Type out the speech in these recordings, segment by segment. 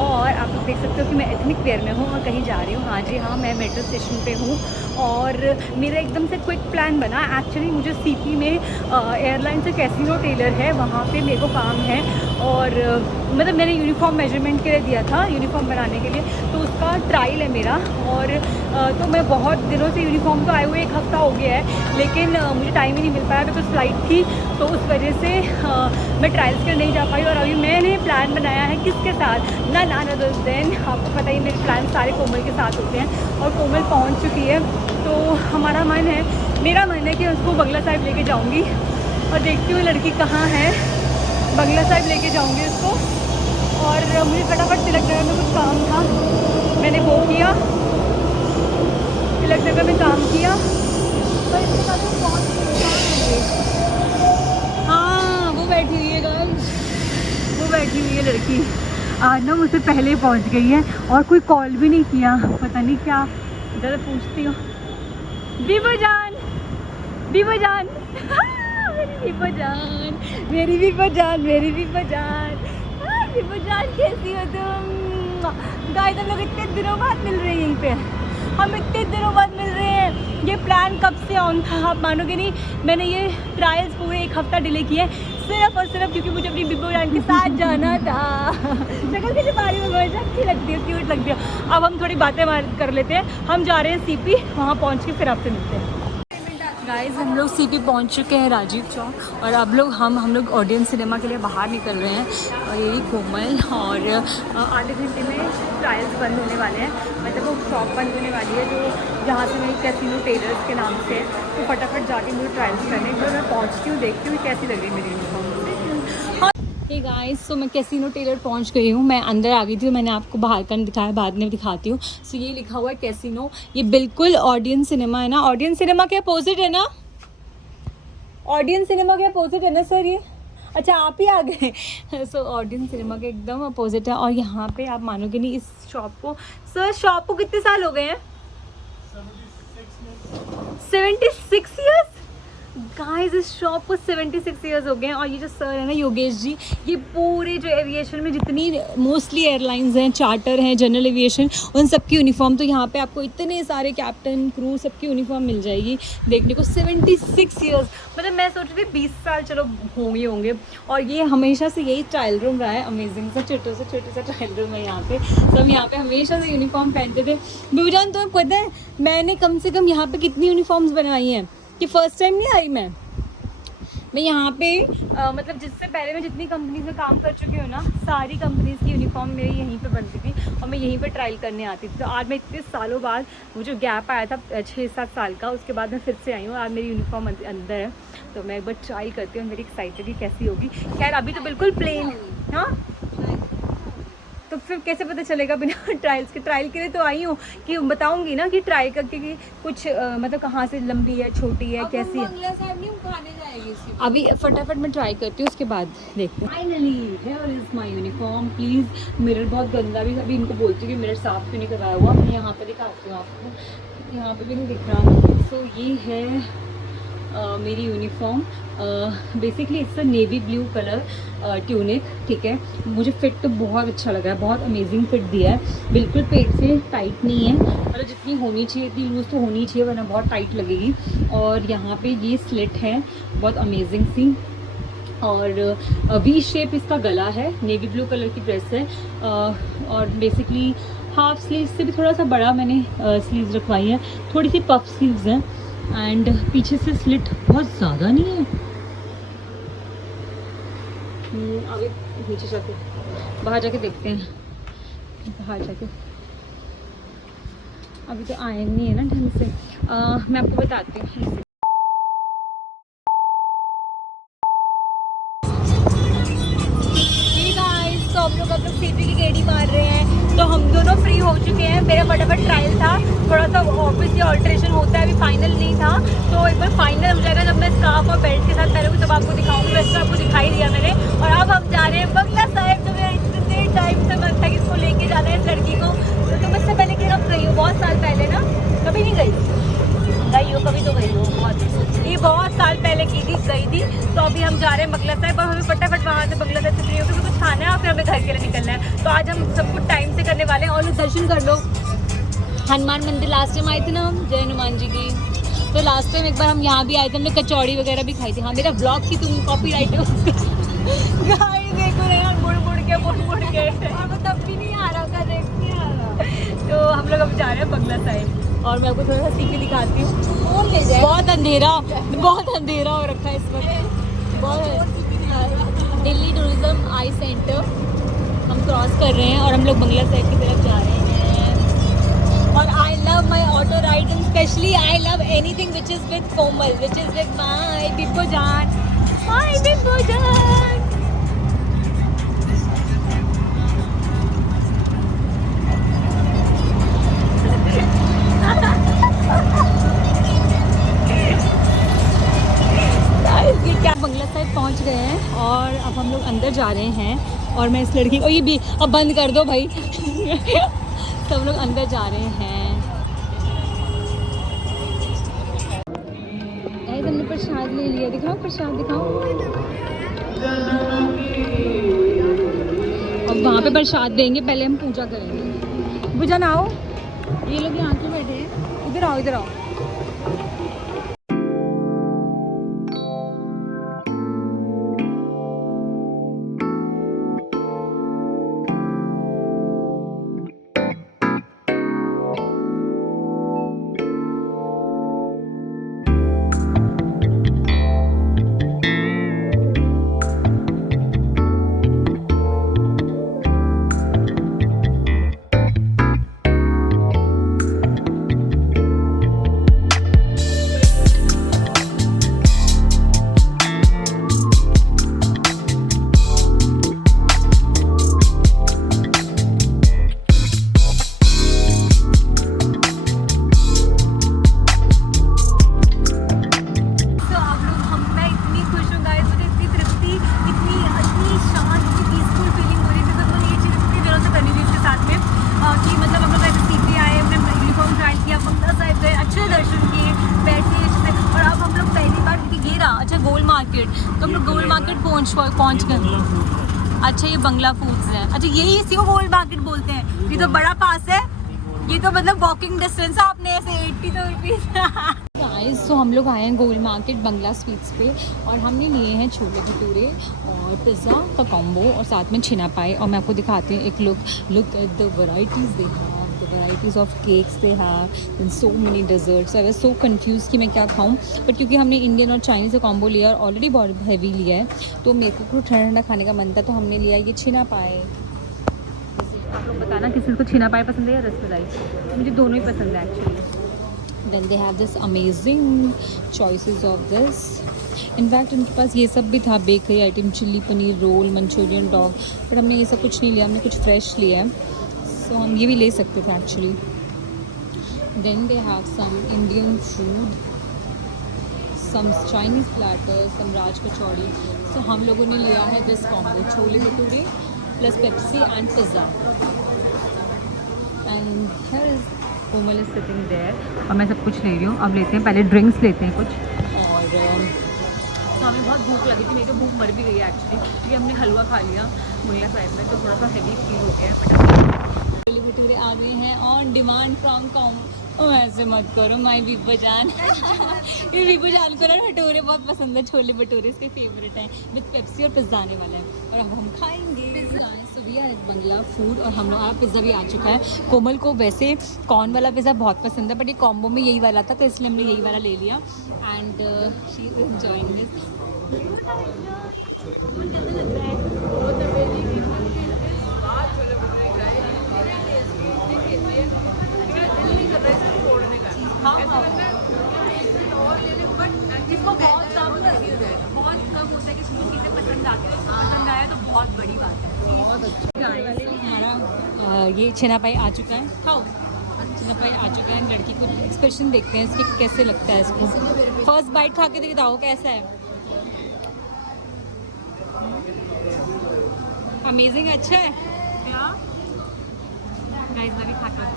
और आप लोग देख सकते हो कि मैं एथनिक वेयर में हूँ और कहीं जा रही हूँ। हाँ जी हाँ, मैं मेट्रो स्टेशन पे हूँ और मेरा एकदम से क्विक प्लान बना। एक्चुअली मुझे सीपी में एयरलाइन से कैसीनो टेलर है, वहाँ पे मेरे को काम है और मतलब मैंने यूनिफॉर्म मेजरमेंट के लिए दिया था, यूनिफॉर्म बनाने के लिए, तो उसका ट्रायल है मेरा। और तो मैं बहुत दिनों से यूनिफॉर्म तो आए हुए 1 हफ़्ता हो गया है, लेकिन मुझे टाइम ही नहीं मिल पाया बिकॉज फ्लाइट थी, तो उस वजह से मैं ट्रायल्स के लिए नहीं जा पाई। और अभी मैंने प्लान बनाया है किसके साथ, ना देन आपको पता ही मेरे प्लान सारे कोमल के साथ होते हैं और कोमल पहुंच चुकी है। तो हमारा मन है, मेरा मन है कि उसको बंगला साहिब लेके जाऊंगी और देखती हूँ लड़की कहाँ है। बंगला साहिब लेके जाऊंगी उसको। और मुझे फटाफट तिलक नगर में कुछ काम था, मैंने वो किया, तिलक नगर में काम किया। और इसके बाद में पहुँच गई। हाँ वो बैठी हुई है गाइस, वो बैठी हुई है लड़की, आज ना मुझसे पहले पहुंच गई है और कोई कॉल भी नहीं किया, पता नहीं क्या। ज़रा पूछती हूँ, बीबो जान, बीबो जान मेरी बीबो जान, मेरी बीबो जान, मेरी बीबो जान, बीबो जान कैसी हो तुम? गाइस हम लोग इतने दिनों बाद मिल रहे हैं, यहीं पे हम इतने दिनों बाद मिल रहे हैं। ये प्लान कब से ऑन था आप मानोगे नहीं, मैंने ये ट्रायल्स पूरे 1 हफ़्ता डिले किए सिर्फ और सिर्फ क्योंकि मुझे अपनी बीबो जान के साथ जाना था। शक्ल के बारे में मुझे अच्छी लगती है, क्यूट लगती है। अब हम थोड़ी बातें कर लेते हैं, हम जा रहे हैं सीपी, वहाँ पहुँच के फिर आपसे मिलते हैं। गाइस हम लोग सीपी पहुंच चुके हैं राजीव चौक और अब लोग हम लोग ऑडियंस सिनेमा के लिए बाहर निकल रहे हैं। और यही कोमल और आधे घंटे में ट्रायल्स बंद होने वाले हैं, मतलब वो शॉप बंद होने वाली है जो जहाँ से मेरी कैसीनो टेलर्स के नाम से है। तो फटाफट जाके मुझे ट्रायल्स करने, तो मैं पहुँचती हूँ, देखती हूँ कैसी लग रही है मेरी यूनिफॉर्म। हे गाइस, सो मैं कैसीनो टेलर पहुंच गई हूँ, मैं अंदर आ गई थी, मैंने आपको बाहर का दिखाया, बाद में दिखाती हूँ। सो ये लिखा हुआ है कैसीनो, ये बिल्कुल ऑडियंस सिनेमा है ना, ऑडियंस सिनेमा के अपोजिट है ना, ऑडियंस सिनेमा के अपोजिट है ना सर ये? अच्छा आप ही आ गए। सो ऑडियंस सिनेमा के एकदम अपोजिट है। और यहाँ पे आप मानोगे नहीं, इस शॉप को, सर शॉप को कितने साल हो गए हैं? 76 ईयर्स गाइस, इस शॉप को 76 ईयर्स हो गए हैं। और ये जो सर है ना योगेश जी, ये पूरे जो एविएशन में जितनी मोस्टली एयरलाइंस हैं, चार्टर हैं, जनरल एविएशन, उन सबकी यूनिफॉर्म, तो यहाँ पे आपको इतने सारे कैप्टन क्रू सबकी यूनिफॉर्म मिल जाएगी देखने को। 76 ईयर्स, मतलब मैं सोच रही थी 20 साल चलो होंगे। और ये हमेशा से यही ट्रायल रूम रहा है, अमेजिंग सा छोटा सा ट्रायल रूम है यहाँ पे। सब यहाँ पे हमेशा से यूनिफॉर्म पहनते थे। बीबूजान तुम्हें पता है मैंने कम से कम यहाँ पे कितनी यूनिफॉर्म्स बनवाई हैं कि फर्स्ट टाइम नहीं आई मैं यहाँ पे मतलब जिससे पहले मैं जितनी कंपनीज में काम कर चुकी हूँ ना, सारी कंपनीज की यूनिफॉर्म मेरी यहीं पे बनती थी और मैं यहीं पे ट्रायल करने आती थी। तो आज मैं इतने सालों बाद, मुझे गैप आया था 6-7 साल का, उसके बाद मैं फिर से आई हूँ। आज मेरी यूनिफॉर्म अंदर है, तो मैं एक बार ट्राई करती हूँ, मेरी एक्साइटेड ही कैसी होगी। खैर अभी तो बिल्कुल प्लेन, हाँ तो फिर कैसे पता चलेगा बिना ट्रायल्स के? ट्रायल के लिए तो आई हूँ कि बताऊंगी ना कि ट्राई करके कि कुछ मतलब कहाँ से लंबी है, छोटी है, कैसी है। बंगला साहिब नहीं उठाने जाएगी अभी फटाफट मैं ट्राई करती हूँ, उसके बाद देखते हैं। Finally here is my uniform. Please, mirror बहुत गंदा भी, अभी इनको बोलती हूँ कि मिरर साफ़ क्यों नहीं करवाया हुआ। मैं यहाँ पर दिखाती हूँ आपको, यहाँ पे भी नहीं दिख रहा। सो ये है मेरी uniform. Basically it's a navy blue colour tunic, ठीक है। मुझे फिट तो बहुत अच्छा लगा है, बहुत अमेजिंग फिट दिया है, बिल्कुल पेट से टाइट नहीं है, मतलब जितनी होनी चाहिए इतनी लूज़ तो होनी चाहिए वरना बहुत टाइट लगेगी। और यहाँ पे ये स्लिट है बहुत अमेजिंग सी, और वी शेप इसका गला है, नेवी ब्लू कलर की ड्रेस है। और बेसिकली हाफ स्लीव से भी थोड़ा सा बड़ा मैंने स्लीव्स रखवाई है, थोड़ी सी पफ स्लीव्स हैं एंड पीछे से स्लिट बहुत ज़्यादा नहीं है। आगे नीचे जाके बाहर जाके देखते हैं, बाहर जाके अभी तो आयरन नहीं है ना ढंग से। मैं आपको बताती हूँ। तो हम लोग सीपी की गेड़ी मार रहे हैं, तो हम दोनों फ्री हो चुके हैं। मेरा फटाफट ट्रायल था, थोड़ा सा ऑफिस से ऑल्ट्रेशन होता है, अभी फाइनल नहीं था, तो एक बार फाइनल हो जाएगा जब मैं स्कार्फ और बेल्ट के साथ करूँगी तब आपको दिखाऊंगी। वैसे आपको दिखाई दिया मैंने। और अब हम जा रहे हैं बंगला साहिब, तो मेरा इतने टाइम से मन था कि इसको लेके जाना है, इस लड़की को। तो तुम इससे पहले कब गई हो? बहुत साल पहले ना? कभी नहीं गई हो? कभी तो गई हो, ये बहुत साल पहले गई थी। तो अभी हम जा रहे हैं बंगला साहिब और हमें फटाफट वहाँ से बंगला साहिब से फ्री होकर खाना है और फिर हमें घर के लिए निकलना है। तो आज हम सब कुछ टाइम से करने वाले हैं। और दर्शन कर लो हनुमान मंदिर। लास्ट टाइम आए थे ना हम, जय हनुमान जी की, तो लास्ट टाइम एक बार हम यहाँ भी आए थे, हमने कचौड़ी वगैरह भी खाई थी। हाँ मेरा ब्लॉग की तुम कॉपीराइट हो गाइस देखो ना यार, मुड़ मुड़ के अब तब भी नहीं आ रहा था, देख नहीं आ रहा। तो हम लोग अब जा रहे हैं बंगला साइड और मैं आपको थोड़ा सा सीपी दिखाती हूँ। बहुत अंधेरा हो रखा है इस वक्त। बहुत दिल्ली टूरिज्म आई सेंटर हम क्रॉस कर रहे हैं और हम लोग बंगला साइड की तरफ जा रहे हैं। और I love my auto ride and specially I love anything which is with Komal, which is with my Bibbo jaan, my Bibbo जान। क्या बंगला साइड पहुंच गए हैं और अब हम लोग अंदर जा रहे हैं। और मैं इस लड़की को, ये भी अब बंद कर दो भाई तो हम लोग अंदर जा रहे हैं। हमने प्रसाद ले लिया, दिखाओ प्रसाद दिखाओ। अब वहाँ पे प्रसाद देंगे, पहले हम पूजा करेंगे। पूजा ना आओ, ये लोग यहाँ क्यों बैठे हैं? इधर आओ इधर आओ। पहुंच गए। अच्छा ये बंगला फूड्स है, अच्छा यही इसी को गोल्ड मार्केट बोलते हैं। ये तो बड़ा पास है, ये तो मतलब वॉकिंग डिस्टेंस है। आपने ऐसे 80 तो रुपीज़ गाइस। तो हम लोग आए हैं गोल्ड मार्केट बंगला स्वीट्स पे और हमने लिए हैं छोले भटूरे और पिज़्ज़ा का कॉम्बो और साथ में छिना पाए। और मैं आपको दिखाती हूँ एक look at the varieties they have, the varieties of cakes they have and so many desserts. I was so confuse कि मैं क्या खाऊं, बट क्योंकि हमने इंडियन और चाइनीज़ का कॉम्बो लिया और ऑलरेडी बहुत हैवी लिया है तो मेरे को कुछ ठंडा ठंडा खाने का मन था, तो हमने लिया ये छिना पाए। आप लोग बताना किसी को छिना पाए पसंद है या रसमलाई? मुझे दोनों ही पसंद है actually. Then they have this amazing choices of this. In fact उनके पास ये सब भी था, bakery item, chilli paneer roll, manchurian dog, but हमने ये सब कुछ नहीं लिया, हमने कुछ फ्रेश लिया है। सो हम ये भी ले सकते थे actually. Then they have some Indian food, some Chinese platters, some raj kachori. So हम लोगों ने लिया है this combo, chole bhature plus Pepsi and pizza. And here is Komal is sitting there और मैं सब कुछ ले रही हूँ। अब लेते हैं, पहले ड्रिंक्स लेते हैं कुछ। और तो हमें बहुत भूख लगी थी, मेरी तो भूख मर भी गई है एक्चुअली, क्योंकि हमने हलवा खा लिया मुंगला साइड में, तो थोड़ा सा हैवी फील हो गया है। छोले भटूरे आ गए हैं ऑन डिमांड फ्रॉम कॉम। ऐसे मत करो माई बिब्बो जान ये बिब्बो जान को ना भटूरे बहुत पसंद है, छोले भटूरे इसके फेवरेट हैं विद पेप्सी और पिज़्ज़ा आने वाला है और अब हम खाएंगे pizza. So we are at Bangla food और हम लोग पिज़्ज़ा भी आ चुका है। कोमल को वैसे कॉर्न वाला पिज़्ज़ा बहुत पसंद है, बट ये कॉम्बो में यही वाला था तो इसलिए हमने यही वाला ले लिया and she is enjoying this. इसको बहुत कम होता है कि इसको चीज़ें पसंद आती है, इसको पसंद आया तो बहुत बड़ी बात है। बहुत अच्छा हमारा ये छिना पाई आ चुका है, खाओ छिना पाई आ चुका है। लड़की को एक्सप्रेशन देखते हैं इसके कैसे लगता है इसको। फर्स्ट बाइट खा के बताओ कैसा है। अमेजिंग, अच्छा है क्या गाइस? मैं भी खाता हूँ।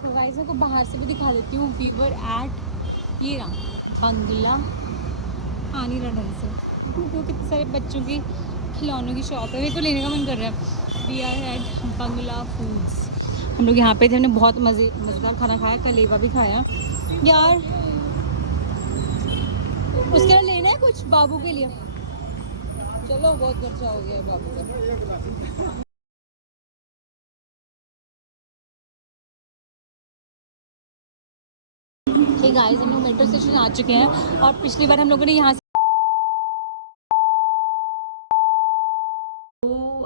तो गाइस मैं को बाहर से भी दिखा देती हूँ। वी वर एट ये रहा बंगला, आ नहीं रहा ढंग से क्योंकि कितने सारे बच्चों की खिलौनों की शॉप है, मेरे को लेने का मन कर रहा है। We are at Bangla foods. हम लोग यहाँ पे थे, हमने बहुत मज़ेदार खाना खाया, कलेवा भी खाया यार। उसके लिए लेना है कुछ बाबू के लिए? चलो बहुत खर्चा हो गया बाबू का। ठीक गाइस, हम लोग मेट्रो स्टेशन आ चुके हैं और पिछली बार हम लोगों ने यहाँ से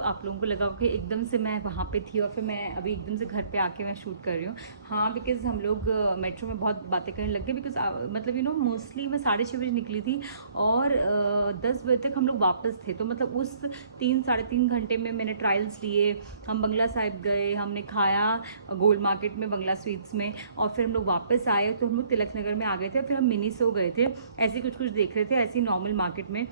आप लोगों को लगा कि एकदम से मैं वहाँ पे थी और फिर मैं अभी एकदम से घर पे आके मैं शूट कर रही हूँ। हाँ, बिकॉज़ हम लोग मेट्रो में बहुत बातें करने लग गए, बिकॉज़ मतलब मोस्टली मैं 6:30 बजे निकली थी और 10 बजे तक हम लोग वापस थे। तो मतलब उस 3-3.5 घंटे में मैंने ट्रायल्स लिए, हम बंगला साहिब गए, हमने खाया गोल्ड मार्केट में बंगला स्वीट्स में, और फिर हम लोग वापस आए तो हम लोग तिलक नगर में आ गए थे, फिर हम मिनी सो गए थे, ऐसे कुछ देख रहे थे ऐसी नॉर्मल मार्केट में।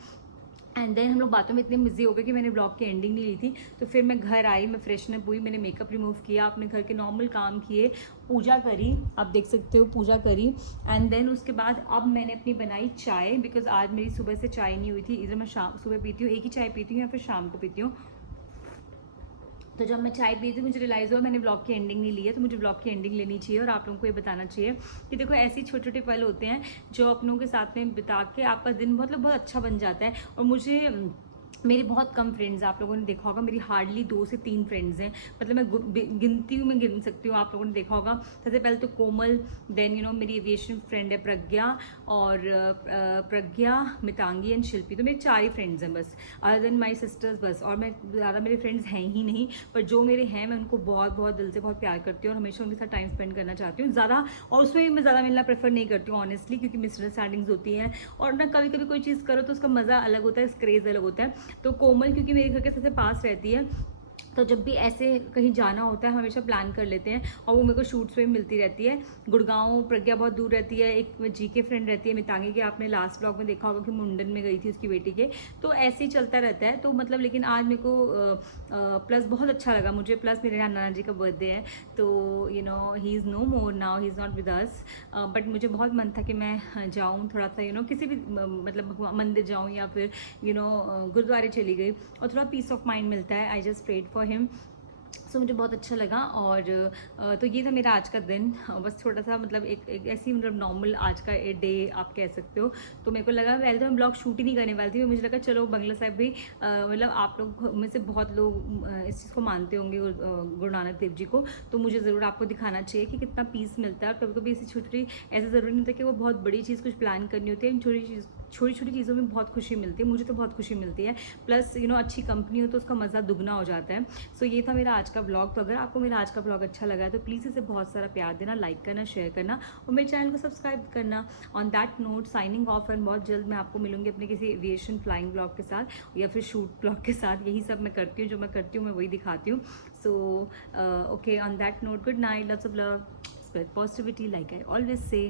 एंड देन हम लोग बातों में इतने बिजी हो गए कि मैंने ब्लॉग की एंडिंग नहीं ली थी। तो फिर मैं घर आई, मैं फ्रेशनअप हुई, मैंने मेकअप रिमूव किया, अपने घर के नॉर्मल काम किए, पूजा करी, आप देख सकते हो पूजा करी। एंड देन उसके बाद अब मैंने अपनी बनाई चाय, बिकॉज आज मेरी सुबह से चाय नहीं हुई थी। इधर मैं सुबह पीती हूँ, एक ही चाय पीती हूँ या फिर शाम को पीती हूँ। तो जब मैं चाय पी थी मुझे रियलाइज़ हुआ मैंने ब्लॉग की एंडिंग नहीं ली है, तो मुझे ब्लॉग की एंडिंग लेनी चाहिए और आप लोगों को ये बताना चाहिए कि देखो ऐसी छोटे छोटे पल होते हैं जो अपनों के साथ में बिता के आपका दिन बहुत अच्छा बन जाता है। और मुझे मेरे बहुत कम फ्रेंड्स हैं, आप लोगों ने देखा होगा मेरी हार्डली 2 से 3 फ्रेंड्स हैं, मतलब मैं गिनती हूँ, मैं गिन सकती हूँ, आप लोगों ने देखा होगा। सबसे पहले तो कोमल, देन मेरी एविएशन फ्रेंड है प्रज्ञा, और प्रज्ञा, मितांगी एंड शिल्पी। तो मेरे 4 ही फ्रेंड्स हैं बस, अदर देन माई सिस्टर्स बस। और मैं ज़्यादा मेरे फ्रेंड्स हैं ही नहीं, पर जो मेरे हैं मैं उनको बहुत दिल से बहुत प्यार करती हूँ और हमेशा उनके साथ टाइम स्पेंड करना चाहती हूँ ज़्यादा। और उसमें भी मैं ज़्यादा मिलना प्रेफर नहीं करती हूँ ऑनेस्टली, क्योंकि मिसअंडरस्टैंडिंग्स होती हैं और ना कभी कभी कोई चीज़ करो तो उसका मज़ा अलग होता है, क्रेज़ अलग होता है। तो कोमल क्योंकि मेरे घर के सबसे पास रहती है, तो जब भी ऐसे कहीं जाना होता है हमेशा प्लान कर लेते हैं और वो मेरे को शूट्स में मिलती रहती है। गुड़गांव प्रज्ञा बहुत दूर रहती है, एक जी के फ्रेंड रहती है मितांगी के, आपने लास्ट ब्लॉग में देखा होगा कि मुंडन में गई थी उसकी बेटी के। तो ऐसे ही चलता रहता है। तो मतलब लेकिन आज मेरे को प्लस बहुत अच्छा लगा मुझे, प्लस मेरे नाना जी का बर्थडे है, तो he is no more now, he is not with us, but मुझे बहुत मन था कि मैं जाऊँ थोड़ा सा किसी भी मतलब मंदिर जाऊँ या फिर गुरुद्वारे चली गई और थोड़ा पीस ऑफ माइंड मिलता है। I just prayed for him, so मुझे बहुत अच्छा लगा। और तो ये था मेरा आज का दिन, बस छोटा सा मतलब एक ऐसी मतलब नॉर्मल आज का डे आप कह सकते हो। तो मेरे को लगा पहले तो मैं ब्लॉग शूट ही नहीं करने वाली थी, मुझे लगा चलो बंगला साहिब भी मतलब आप लोग में से बहुत लोग इस चीज़ को मानते होंगे गुरु नानक देव जी को, तो मुझे ज़रूर आपको दिखाना चाहिए कि कितना पीस मिलता है। और कभी कभी ऐसी छोटी ऐसा ज़रूरी नहीं होता कि वो बहुत बड़ी चीज़ कुछ प्लान करनी होती है, छोटी छोटी चीज़ों में बहुत खुशी मिलती है, मुझे तो बहुत खुशी मिलती है। प्लस अच्छी कंपनी हो तो उसका मज़ा दुगना हो जाता है। सो ये था मेरा आज का ब्लॉग। तो अगर आपको मेरा आज का ब्लॉग अच्छा लगा है तो प्लीज़ इसे बहुत सारा प्यार देना, लाइक करना, शेयर करना और मेरे चैनल को सब्सक्राइब करना। On that note signing off, and बहुत जल्द मैं आपको मिलूंगी अपने किसी एविएशन फ्लाइंग ब्लॉग के साथ या फिर शूट ब्लॉग के साथ। यही सब मैं करती हूँ, जो मैं करती हूँ मैं वही दिखाती हूँ। So okay, on that note, good night, loves of love, spread positivity like I always say.